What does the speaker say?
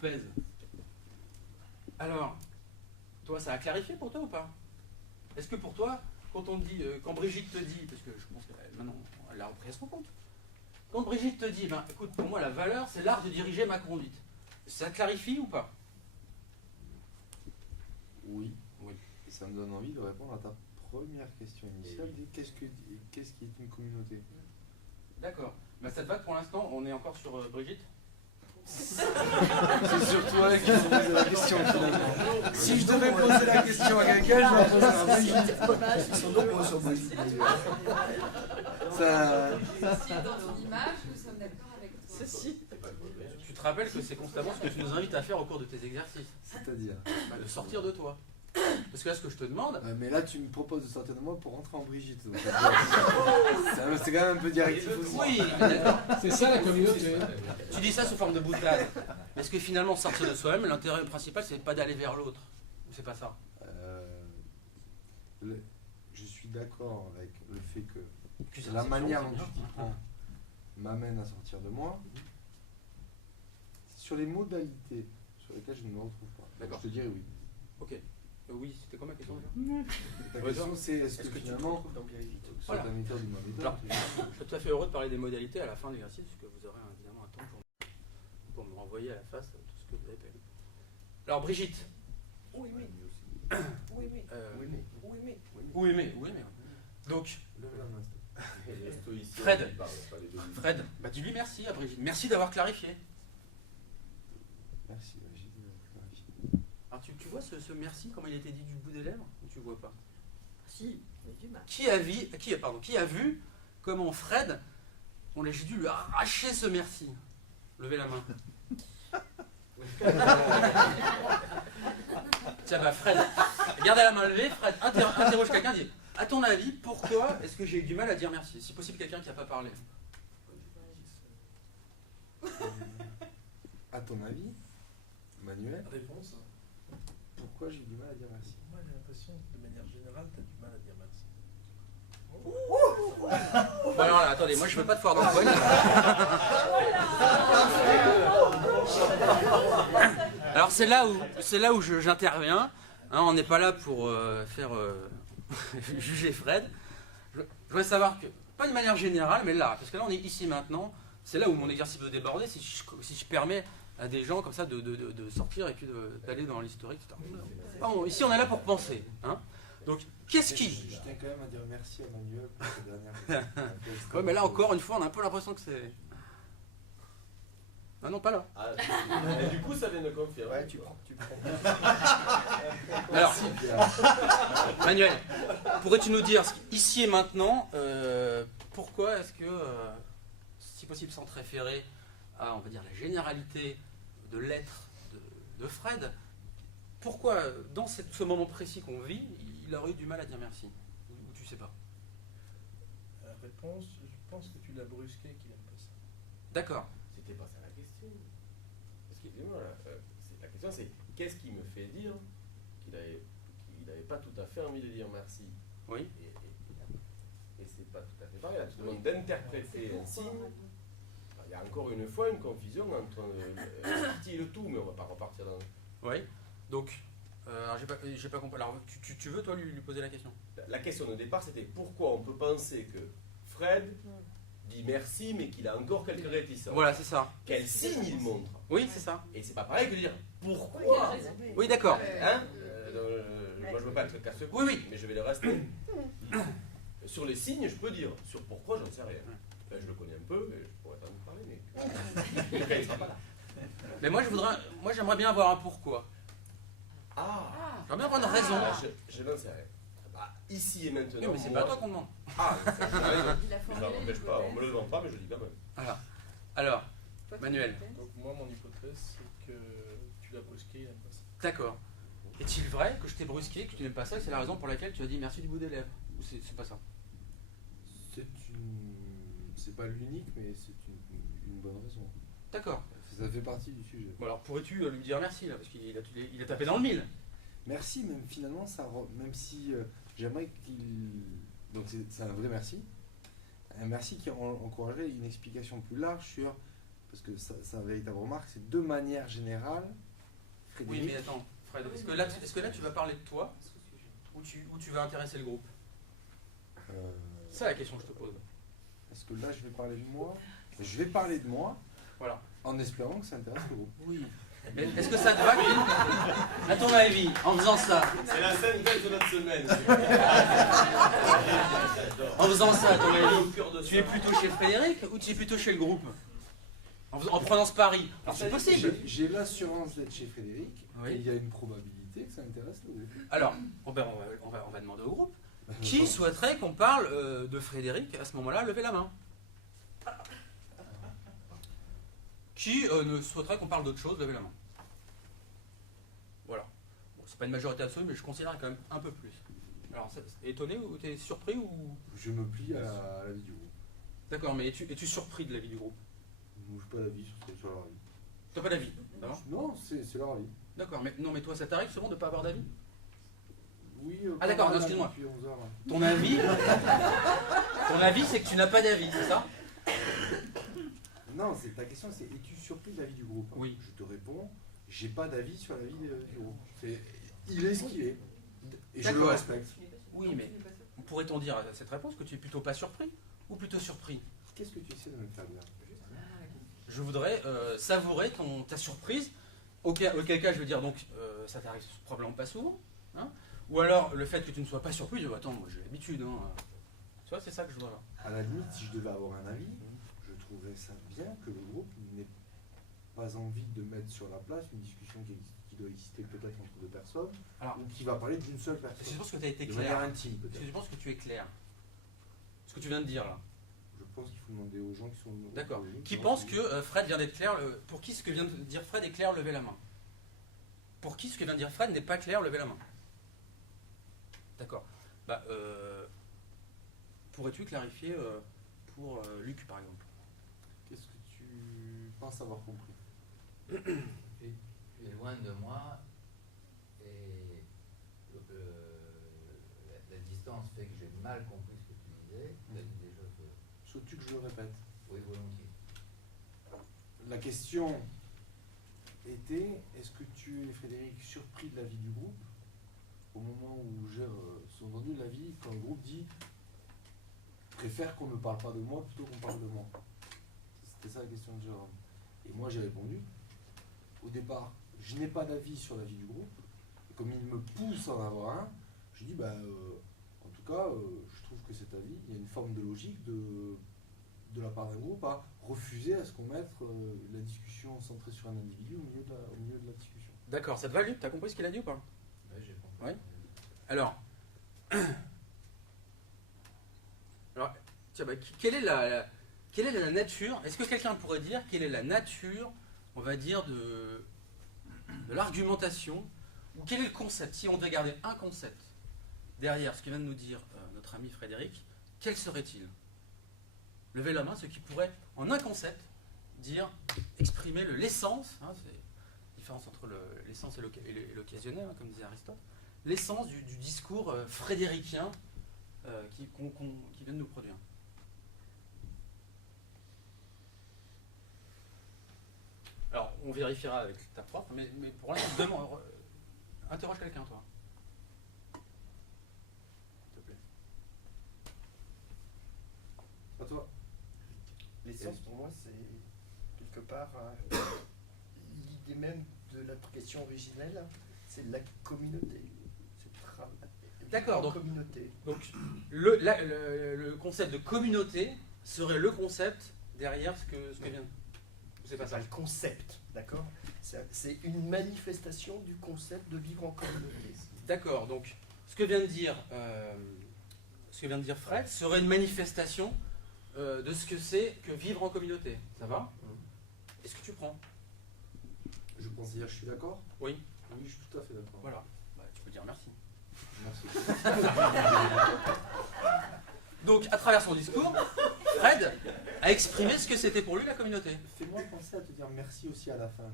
pèse. Alors, toi, ça a clarifié pour toi ou pas? Est-ce que pour toi, quand on dit, quand Brigitte te dit, parce que je pense que maintenant elle a repris à son compte, quand Brigitte te dit, ben, écoute, pour moi la valeur, c'est l'art de diriger ma conduite, ça clarifie ou pas? Oui. Oui. Et ça me donne envie de répondre à ta première question initiale. Qu'est-ce qui est une communauté? D'accord. Ben, ça te va pour l'instant, on est encore sur Brigitte? C'est surtout elle qui se pose la question finalement. Si je devais poser la question à quelqu'un, je la poserais à Brigitte. Ils sont nombreux sur Brigitte. Ça... Si dans ton image, nous sommes d'accord avec toi. Ceci. Tu te rappelles que c'est constamment ce que tu nous invites à faire au cours de tes exercices. C'est-à-dire Ben, de sortir de toi. Parce que là, ce que je te demande... mais là, tu me proposes de sortir de moi pour rentrer en Brigitte. Donc, c'est quand même un peu directif aussi. Oui, d'accord. C'est ça la communauté. Tu dis ça sous forme de boutade. Est-ce que finalement, sortir de soi-même, l'intérêt principal, c'est pas d'aller vers l'autre? Ou c'est pas ça? Je suis d'accord avec le fait que c'est la c'est manière sûr, dont c'est tu bien. t'y prends m'amène à sortir de moi. Sur les modalités sur lesquelles je ne me retrouve pas. D'accord. Je te dirais oui. Ok. Oui, c'était quoi ma question déjà? Ta question c'est est-ce que tu te finalement, retrouves dans Pierre Vito? soit Voilà. ta méthode ou ma méthode, Alors, je suis tout à fait heureux de parler des modalités à la fin de l'exercice, puisque vous aurez évidemment un temps pour me renvoyer à la face tout ce que vous avez fait. Alors, Brigitte. Oui, oui. Oui, oui. Oui, mais. Oui, mais. Oui, mais. Donc, Fred, Fred, bah dis-lui merci à Brigitte. Merci d'avoir clarifié. merci, j'ai dit clarifier. Alors, tu vois ce merci, comment il était dit du bout des lèvres, ou tu vois pas? Si, j'ai du mal. Qui a vu comment Fred, j'ai dû lui arracher ce merci? Levez la main. Tiens, bah Fred, gardez la main levée. Fred, interroge quelqu'un, dit, à ton avis, pourquoi est-ce que j'ai eu du mal à dire merci? Si possible, quelqu'un qui n'a pas parlé. À ton avis, Manuel, Réponse. pourquoi j'ai du mal à dire merci? Moi j'ai l'impression que de manière générale, tu as du mal à dire merci. Bon alors là, attendez, moi je veux pas de foire d'empoigne. Alors c'est là où j'interviens. Hein, on n'est pas là pour faire juger Fred. Je voudrais savoir que, pas de manière générale, mais là, parce que là on est ici maintenant, c'est là où mon exercice peut déborder, si je permets à des gens comme ça de sortir et puis d'aller dans l'historique, etc. Bon, ici on est là pour penser. Hein. Donc, qu'est-ce qui... Je tiens quand même à dire merci à Manuel pour cette dernière. Ouais, mais là encore une fois, on a un peu l'impression que c'est... Ah non, pas là. Ah, et du coup, ça vient de confirmer. Ouais, tu prends. Alors, Manuel, pourrais-tu nous dire, ici et maintenant, pourquoi est-ce que, si possible sans te référer à, on va dire, la généralité de l'être de Fred, pourquoi, dans ce moment précis qu'on vit, il aurait eu du mal à dire merci? Ou tu sais pas? La réponse, je pense que tu l'as brusqué qu'il n'aime pas ça. D'accord. C'était pas ça la question. Excusez-moi, la question c'est qu'est-ce qui me fait dire qu'il n'avait pas tout à fait envie de dire merci? Oui. Et c'est pas tout à fait pareil. Là, tu demandes d'interpréter un signe. Il y a encore une fois une confusion entre la partie et le tout, mais on va pas repartir dans... Oui. Donc, alors j'ai pas compris. Alors, tu veux, toi, lui poser la question? La question de départ, c'était pourquoi on peut penser que Fred dit merci, mais qu'il a encore quelques réticences. Voilà, c'est ça. Quel signe il montre? Oui, c'est ça. Et c'est pas pareil que de dire pourquoi. Oui, d'accord. Hein moi, je veux pas être casse-couille, Oui, oui. mais je vais le rester. Sur les signes, je peux dire. Sur pourquoi, j'en sais rien. Enfin, je le connais un peu, mais je pourrais pas en parler, mais le cas, il sera pas là. Mais moi, j'aimerais bien avoir un pourquoi. Ah, J'aimerais bien avoir une raison. je n'en sais rien. Ah, ici et maintenant. Non, mais c'est moi- pas toi qu'on demande. Ah, ça, c'est raison. Il a Ça formulé n'empêche pas, on me le demande pas, mais je le dis quand même. Voilà. Alors, Manuel. Donc moi mon hypothèse c'est que tu l'as brusqué, il n'aime pas ça. D'accord. Est-il vrai que je t'ai brusqué, que tu n'aimes pas ça, et c'est la raison pour laquelle tu as dit merci du bout des lèvres? Ou c'est pas ça? C'est pas l'unique, mais c'est une bonne raison. D'accord. Ça fait partie du sujet. Bon alors pourrais-tu lui dire merci là, parce qu'il a tapé dans le mille. Merci, même finalement, même si j'aimerais qu'il... Donc c'est un vrai merci. Un merci qui encouragerait une explication plus large sur parce que sa véritable remarque, c'est de manière générale, Oui, Frédéric, mais attends, Fred, est-ce que là tu vas parler de toi ou tu vas intéresser le groupe? C'est ça la question que je te pose. est-ce que là je vais parler de moi? Je vais parler de moi, Voilà. en espérant que ça intéresse le groupe. Oui. Mais est-ce que ça te va, à ton avis, en faisant ça? C'est la scène belle de notre semaine. En faisant ça, à ton avis, tu es plutôt chez Frédéric ou tu es plutôt chez le groupe? En prenant ce pari. Alors c'est possible. J'ai l'assurance d'être chez Frédéric, Oui. et il y a une probabilité que ça intéresse le groupe. Alors, Robert, on va demander au groupe. Qui souhaiterait qu'on parle de Frédéric à ce moment-là? Levez la main. Qui ne souhaiterait qu'on parle d'autre chose? Levez la main. Voilà. Bon, c'est pas une majorité absolue, mais je considère quand même un peu plus. Alors, étonné ou t'es surpris ou... Je me plie à l'avis du groupe. D'accord, mais es-tu surpris de l'avis du groupe? Je n'ai pas d'avis sur leur avis. T'as pas d'avis? D'accord. Non, c'est leur avis. D'accord, mais non, mais toi, ça t'arrive souvent de pas avoir d'avis? Oui, Ah d'accord, excuse-moi. depuis 11 heures, hein. Ton avis, c'est que tu n'as pas d'avis, c'est ça? Non, c'est ta question, c'est es-tu surpris de l'avis du groupe? Oui. Je te réponds, j'ai pas d'avis sur l'avis du groupe. Il est ce qu'il est. Et je le D'accord. respecte. Oui, mais pourrait-on dire à cette réponse que tu es plutôt pas surpris ou plutôt surpris? Qu'est-ce que tu essaies de me faire dire? Je voudrais savourer ta surprise, auquel cas je veux dire donc ça t'arrive probablement pas souvent, hein? Ou alors le fait que tu ne sois pas surpris, je dis attends, moi j'ai l'habitude, hein. Tu vois, c'est ça que je vois là. À la limite, si je devais avoir un avis, je trouverais ça bien que le groupe n'ait pas envie de mettre sur la place une discussion qui doit exister peut-être entre deux personnes, Alors, ou qui va parler d'une seule est-ce que personne. tu penses que tu as été De manière clair? intime Est-ce que peut-être. tu penses que tu es clair? Ce que tu viens de dire là. Je pense qu'il faut demander aux gens qui sont... D'accord. autour de nous, Qui qui pense ont- que Fred vient d'être clair? Pour qui ce que vient de dire Fred est clair, levez la main. Pour qui ce que vient de dire Fred n'est pas clair, levez la main. D'accord. Bah, pourrais-tu clarifier pour Luc par exemple? Qu'est-ce que tu penses avoir compris? Tu es loin de moi et la distance fait que j'ai mal compris ce que tu disais. Tu as dit des choses. Souhaites-tu que je le répète? Oui, volontiers. La question était, est-ce que tu es, Frédéric, surpris de l'avis du groupe au moment où j'ai entendu l'avis, quand le groupe dit préfère qu'on ne parle pas de moi plutôt qu'on parle de moi? C'était ça la question de Jérôme. Et moi j'ai répondu, au départ, je n'ai pas d'avis sur l'avis du groupe, et comme il me pousse à en avoir un, je dis, en tout cas, je trouve que cet avis, il y a une forme de logique de la part d'un groupe à refuser à ce qu'on mette la discussion centrée sur un individu au milieu de la discussion. D'accord, ça te va Luc? T'as compris ce qu'il a dit ou pas? Oui, j'ai compris. Ouais. Alors, tiens, quelle est la nature? Est-ce que quelqu'un pourrait dire quelle est la nature, on va dire, de l'argumentation, ou quel est le concept? Si on devait garder un concept derrière ce que vient de nous dire notre ami Frédéric, quel serait-il? Levez la main, ceux qui pourraient, en un concept, exprimer l'essence, hein, c'est la différence entre l'essence et l'occasionnel, hein, comme disait Aristote, l'essence du discours frédéricien qui vient de nous produire. Alors, on vérifiera avec ta propre, mais pour l'instant, interroge quelqu'un, toi. S'il te plaît. À toi. L'essence pour moi, c'est quelque part l'idée même de la question originelle, c'est la communauté. C'est D'accord, donc- communauté. Donc, le concept de communauté serait le concept derrière ce que vient. C'est pas C'est ça. pas le concept, d'accord? C'est une manifestation du concept de vivre en communauté. D'accord, donc ce que vient de dire Fred serait une manifestation de ce que c'est que vivre en communauté. Ça va? Est-ce que tu prends? Je considère que je suis d'accord? Oui. Oui, je suis tout à fait d'accord. Voilà. Bah, tu peux dire merci. Merci. Donc, à travers son discours, Fred a exprimé ce que c'était pour lui la communauté. Fais-moi penser à te dire merci aussi à la fin.